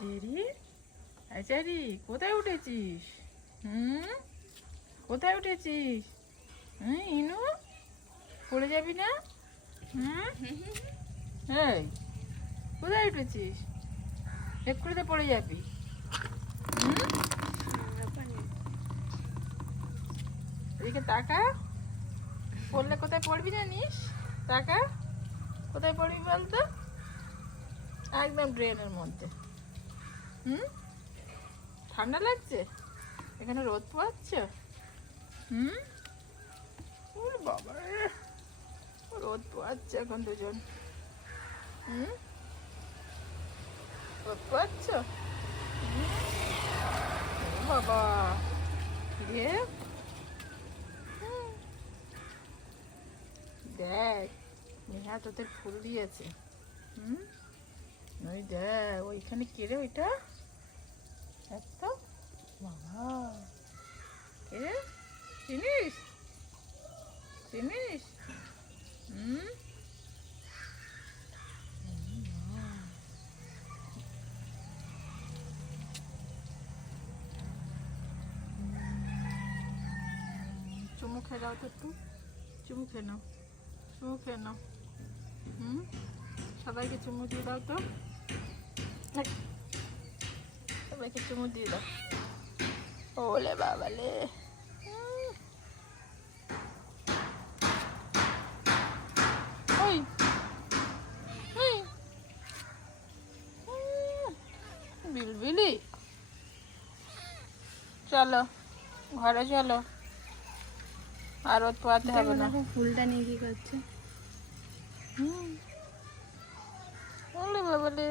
Jerry, Jerry কোথায় উঠেছিস? কোথায় উঠেছিস? ইনু, পড়ে যাবি না? এই, কোথায় উঠেছিস? এক্ষুনি তো পড়ে যাবি। এদিকে তাকা, পড়লে কোথায় পড়বি জানিস? তাকা, কোথায় পড়বি বলতো? একদম ড্রেনের মধ্যে। ঠান্ডা লাগছে? এখানে রোদ পোয়াচ্ছ? ওরে বাবা রে, রোদ পোয়াচ্ছে এখন দুজন। রোদ পোয়াচ্ছ? বাবা রে, দেখ নেহা তোদের ফুল দিয়েছে। ওই দেখ ওইখানে কেড়ে ওইটা এত বাবা, কেড়ে চিনিস? চিনিস? চুমু খেয়ে দাও তো একটু, চুমু খেয়ে নাও, চুমু খেয়ে নাও। সবাইকে চুমু দিয়ে দাও তো, সবাইকে চুমু দিয়ে দাও। ওলে বাবালে, ওই বিলবিলি, চলো ঘরে চলো, আর রোদ পোয়াতে হবে না। ফুলটা নিয়ে কি করছে? ওলে বাবালে।